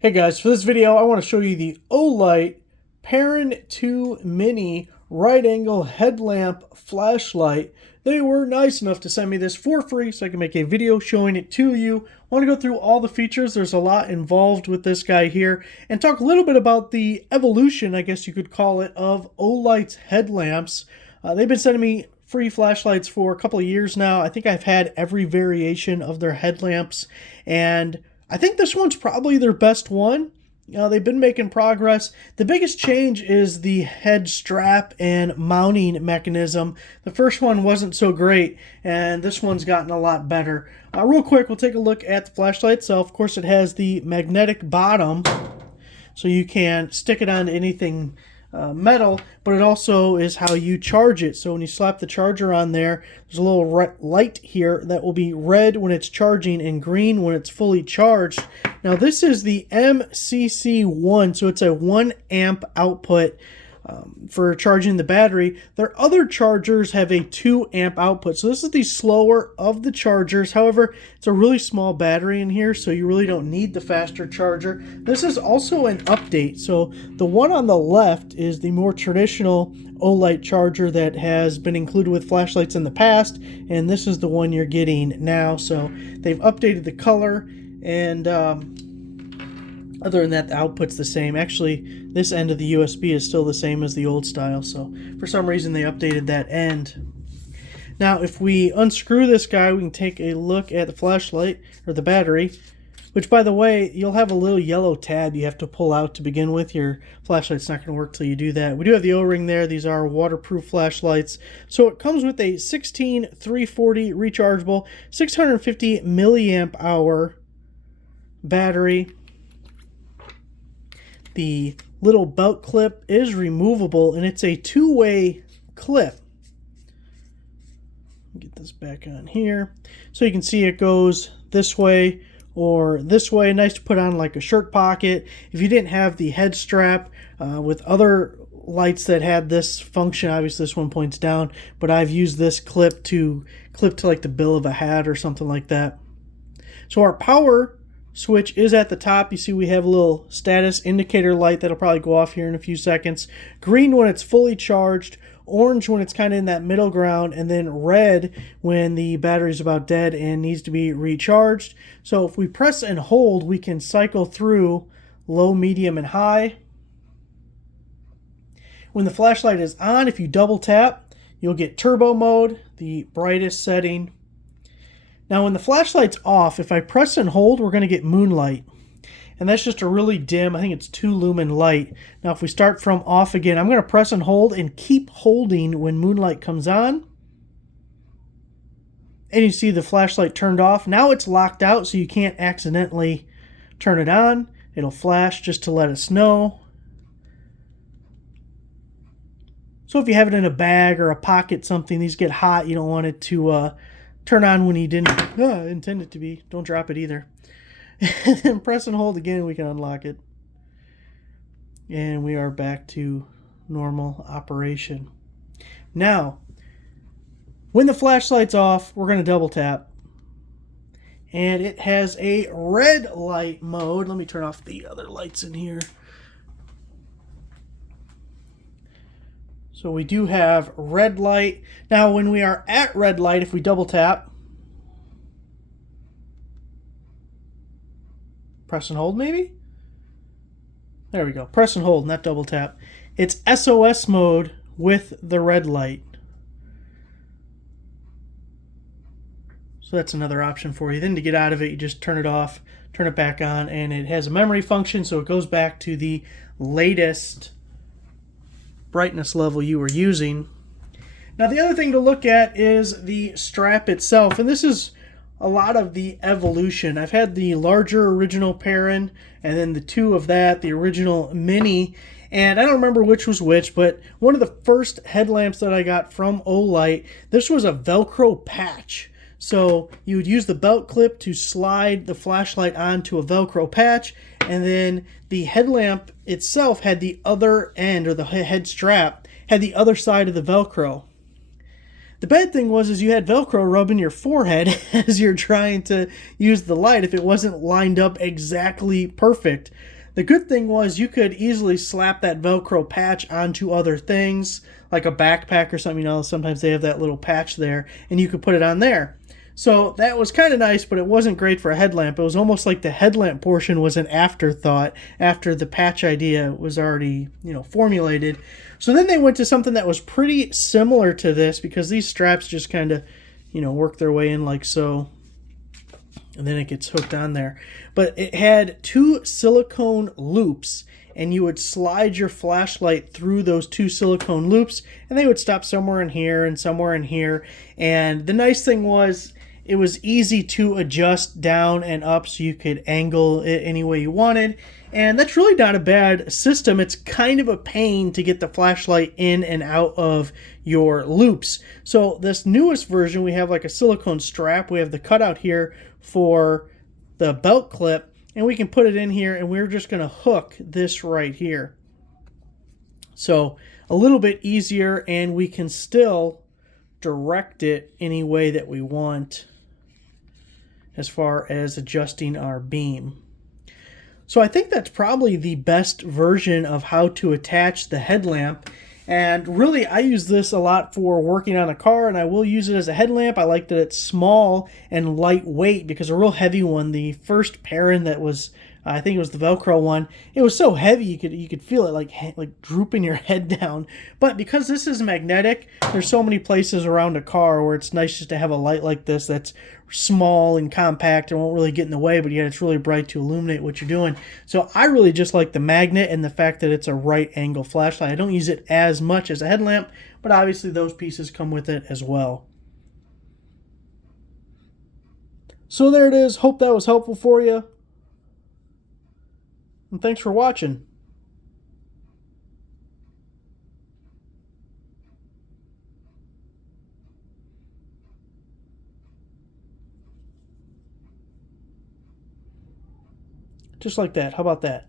Hey guys, for this video I want to show you the Olight Perun 2 Mini right angle headlamp flashlight. They were nice enough to send me this for free so I can make a video showing it to you. I want to go through all the features. There's a lot involved with this guy here and talk a little bit about the evolution, I guess you could call it, of Olight's headlamps. They've been sending me free flashlights for a couple of years now. I think I've had every variation of their headlamps, and I think this one's probably their best one. They've been making progress. The biggest change is the head strap and mounting mechanism. The first one wasn't so great, and this one's gotten a lot better. Real quick, we'll take a look at the flashlight itself. Of course, it has the magnetic bottom, so you can stick it onto anything metal, but it also is how you charge it. So when you slap the charger on there, there's a little light here that will be red when it's charging and green when it's fully charged. Now this is the MCC1, so it's a 1 amp output for charging the battery. Their other chargers have a 2 amp output, so this is the slower of the chargers. However, it's a really small battery in here, so you really don't need the faster charger. This is also an update, so the one on the left is the more traditional Olight charger that has been included with flashlights in the past, and this is the one you're getting now. So they've updated the color, and other than that, the output's the same. Actually, this end of the USB is still the same as the old style, so for some reason they updated that end. Now, if we unscrew this guy, we can take a look at the flashlight, or the battery, which, by the way, you'll have a little yellow tab you have to pull out to begin with. Your flashlight's not going to work till you do that. We do have the O-ring there. These are waterproof flashlights. So it comes with a 16340 rechargeable, 650 milliamp hour battery. The little belt clip is removable, and it's a two-way clip. Get this back on here. So you can see it goes this way or this way. Nice to put on like a shirt pocket. If you didn't have the head strap with other lights that had this function, obviously this one points down, but I've used this clip to like the bill of a hat or something like that. So our power switch is at the top. You see we have a little status indicator light that'll probably go off here in a few seconds. Green when it's fully charged, orange when it's kind of in that middle ground, and then red when the battery's about dead and needs to be recharged. So if we press and hold, we can cycle through low, medium, and high. When the flashlight is on, if you double tap, you'll get turbo mode, the brightest setting. Now when the flashlight's off, if I press and hold, we're going to get Moonlight. And that's just a really dim, I think it's 2 lumen light. Now if we start from off again, I'm going to press and hold and keep holding when Moonlight comes on. And you see the flashlight turned off. Now it's locked out, so you can't accidentally turn it on. It'll flash just to let us know. So if you have it in a bag or a pocket, something, these get hot, you don't want it to turn on when you didn't intend it to be. Don't drop it either. And then press and hold again, we can unlock it. And we are back to normal operation. Now, when the flashlight's off, we're going to double tap. And it has a red light mode. Let me turn off the other lights in here. So we do have red light. Now when we are at red light, if we double tap, press and hold maybe? There we go. Press and hold, not double tap. It's SOS mode with the red light. So that's another option for you. Then to get out of it, you just turn it off, turn it back on, and it has a memory function, so it goes back to the latest brightness level you were using. Now the other thing to look at is the strap itself, and this is a lot of the evolution. I've had the larger original Perun and then the two of that, the original Mini, and I don't remember which was which, but one of the first headlamps that I got from Olight, this was a Velcro patch. So you would use the belt clip to slide the flashlight onto a Velcro patch, and then the headlamp itself had the other end, or the head strap, had the other side of the Velcro. The bad thing was is you had Velcro rubbing your forehead as you're trying to use the light if it wasn't lined up exactly perfect. The good thing was you could easily slap that Velcro patch onto other things, like a backpack or something. You know, sometimes they have that little patch there, and you could put it on there. So that was kind of nice, but it wasn't great for a headlamp. It was almost like the headlamp portion was an afterthought after the patch idea was already, formulated. So then they went to something that was pretty similar to this, because these straps just kind of, work their way in like so. And then it gets hooked on there. But it had 2 silicone loops, and you would slide your flashlight through those 2 silicone loops, and they would stop somewhere in here and somewhere in here. And the nice thing was, it was easy to adjust down and up, so you could angle it any way you wanted. And that's really not a bad system. It's kind of a pain to get the flashlight in and out of your loops. So this newest version, we have like a silicone strap. We have the cutout here for the belt clip, and we can put it in here, and we're just going to hook this right here. So a little bit easier, and we can still direct it any way that we want as far as adjusting our beam. So I think that's probably the best version of how to attach the headlamp. And really, I use this a lot for working on a car, and I will use it as a headlamp. I like that it's small and lightweight, because a real heavy one, the first Perun that was, I think it was the Velcro one, it was so heavy you could feel it like drooping your head down. But because this is magnetic, there's so many places around a car where it's nice just to have a light like this that's small and compact and won't really get in the way, but yet it's really bright to illuminate what you're doing. So I really just like the magnet and the fact that it's a right angle flashlight. I don't use it as much as a headlamp, but obviously those pieces come with it as well. So there it is. Hope that was helpful for you. And thanks for watching. Just like that. How about that?